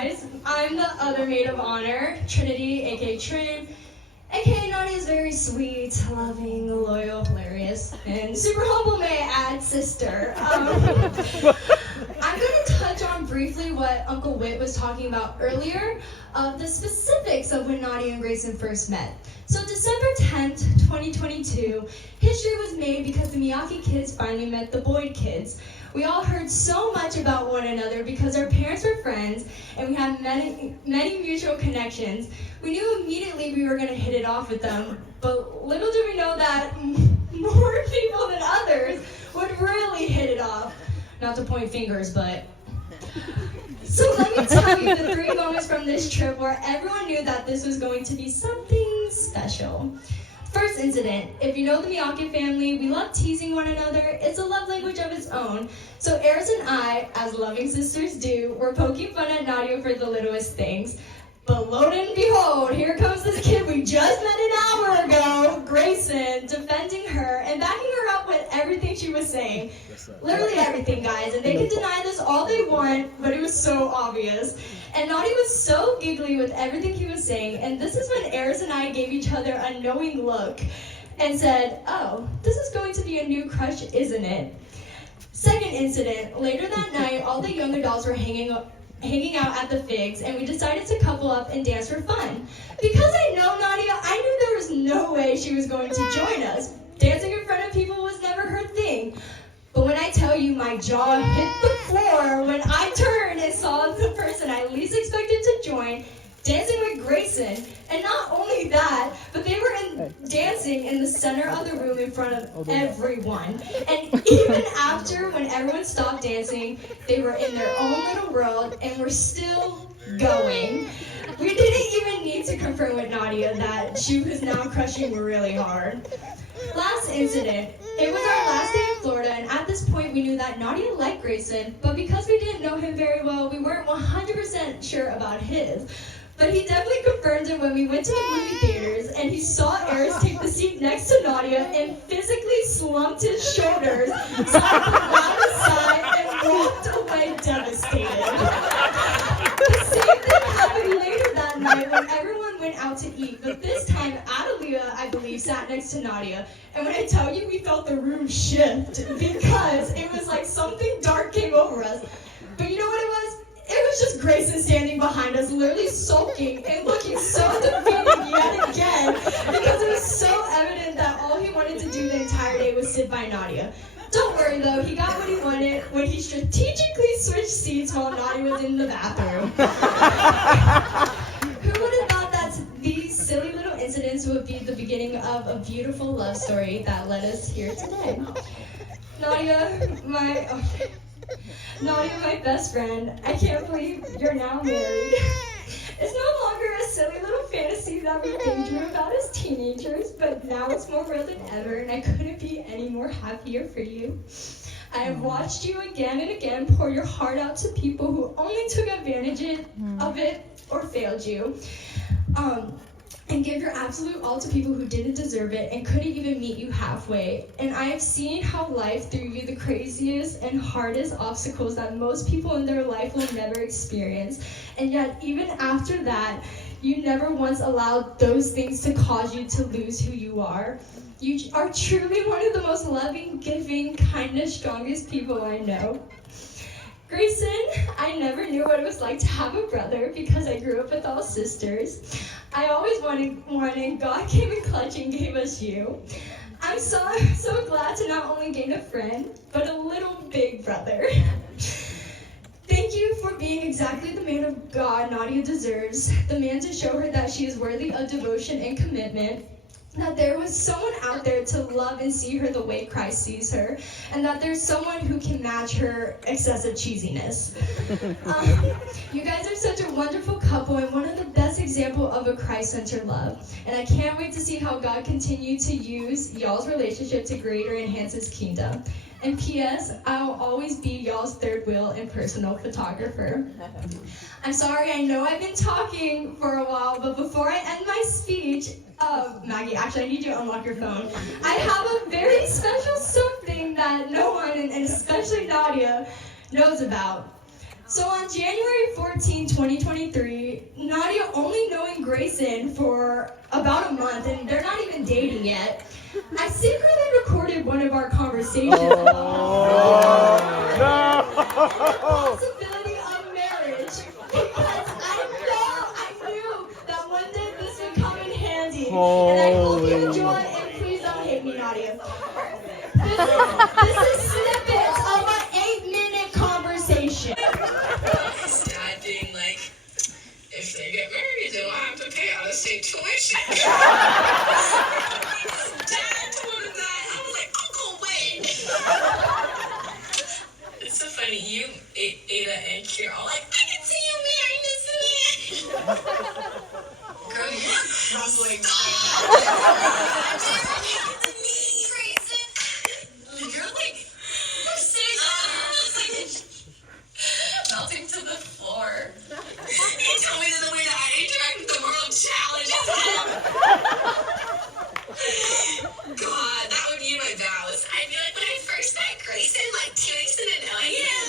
guys. I'm the other maid of honor, Trinity, aka Trin. aka Nadia is very sweet, loving, loyal, hilarious, and super humble, may I add, sister. I'm going to touch on briefly what Uncle Whit was talking about earlier, the specifics of when Nadia and Grayson first met. So December 10th, 2022, history was made because the Miyake kids finally met the Boyd kids. We all heard so much about one another because our parents were friends and we had many mutual connections. We knew immediately we were going to hit it off with them, but little did we know that more people than others would really hit it off. Not to point fingers, but... So let me tell you the 3 moments from this trip where everyone knew that this was going to be something special. First incident, if you know the Miyake family, we love teasing one another. It's a love language of its own. So Eris and I, as loving sisters do, were poking fun at Nadia for the littlest things. But lo and behold, here comes this kid we just met an hour ago, Grayson, defending her and backing her up with everything she was saying. Literally everything, guys, and they can deny this all they want, but it was so obvious. And Nadia was so giggly with everything he was saying, and this is when Eris and I gave each other a knowing look and said, oh, this is going to be a new crush, isn't it? Second incident, later that night, all the young adults were hanging out at the Figs, and we decided to couple up and dance for fun. Because I know Nadia, I knew there was no way she was going to join us. Dancing in front of people was never her thing. But when I tell you my jaw hit the floor when I turned and saw the person I least expected to join, dancing with Grayson. And not only that, but they were dancing in the center of the room in front of everyone. And even after, when everyone stopped dancing, they were in their own little world and were still going. We didn't even need to confirm with Nadia that she was now crushing really hard. Last incident. It was our last day in Florida, and at this point we knew that Nadia liked Grayson, but because we didn't know him very well, we weren't 100% sure about his. But he definitely confirmed it when we went to the movie theaters, and he saw Eris take the seat next to Nadia and physically slumped his shoulders, sat on his side, and walked away devastated. The same thing happened later that night when everyone went out to eat, but this time Adelia, I believe, sat next to Nadia. And when I tell you we felt the room shift because it was like something dark came over us. But you know what it was? It was just Grayson standing behind us, literally sulking and looking so defeated yet again because it was so evident that all he wanted to do the entire day was sit by Nadia. Don't worry though, he got what he wanted when he strategically switched seats while Nadia was in the bathroom. Who would have thought that these silly little incidents would be the beginning of a beautiful love story that led us here today? Nadia, my best friend, I can't believe you're now married. It's no longer a silly little fantasy that we daydream about as teenagers, but now it's more real than ever, and I couldn't be any more happier for you. I have watched you again and again pour your heart out to people who only took advantage of it or failed you. And give your absolute all to people who didn't deserve it and couldn't even meet you halfway. And I have seen how life threw you the craziest and hardest obstacles that most people in their life will never experience. And yet, even after that, you never once allowed those things to cause you to lose who you are. You are truly one of the most loving, giving, kindest, strongest people I know. Grayson, I never knew what it was like to have a brother because I grew up with all sisters. I always wanted one, and God came in clutch and gave us you. I'm so glad to not only gain a friend, but a little big brother. Thank you for being exactly the man of God Nadia deserves, the man to show her that she is worthy of devotion and commitment, that there was someone out there to love and see her the way Christ sees her, and that there's someone who can match her excessive cheesiness. You guys are such a wonderful couple and one of the best examples of a Christ-centered love. And I can't wait to see how God continues to use y'all's relationship to greater enhance his kingdom. And P.S., I'll always be y'all's third wheel and personal photographer. I'm sorry, I know I've been talking for a while, but before I end my speech, Maggie, actually I need you to unlock your phone. I have a very special something that no one, and especially Nadia, knows about. So on January 14, 2023, Nadia, only knowing Grayson for about a month, and they're not even dating yet, I secretly recorded one of our conversations about the possibility of marriage because I knew that one day this would come in handy. And I hope you enjoy, and please don't hate me, Nadia. This is snippets of an 8-minute conversation. Dad being like, if they get married, they will have to pay out of state tuition. Dad told him that. I was like, Uncle, wait. It's so funny. You, Ada, and Kira all like, I can see you marrying this man. Girl, you're crumbling. You're like, you're sitting melting to the floor. He told me that the way that I interact with the world challenges him. God, that would be my vows. I feel like when I first met Grayson, like 2 weeks into knowing him,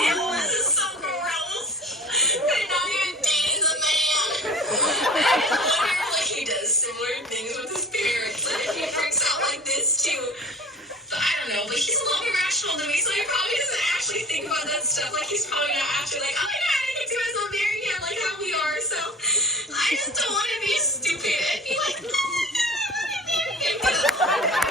it was so gross. I'm not even dating the man. I wonder like he does similar things with his parents, and if he freaks out like this too. But I don't know, but he's a lot more rational than me, so he probably doesn't actually think about that stuff. Like, he's probably not actually like, oh my god, I can see myself marrying him, like how we are. So, I just don't want to be stupid and be like, oh my god, I want to marry him.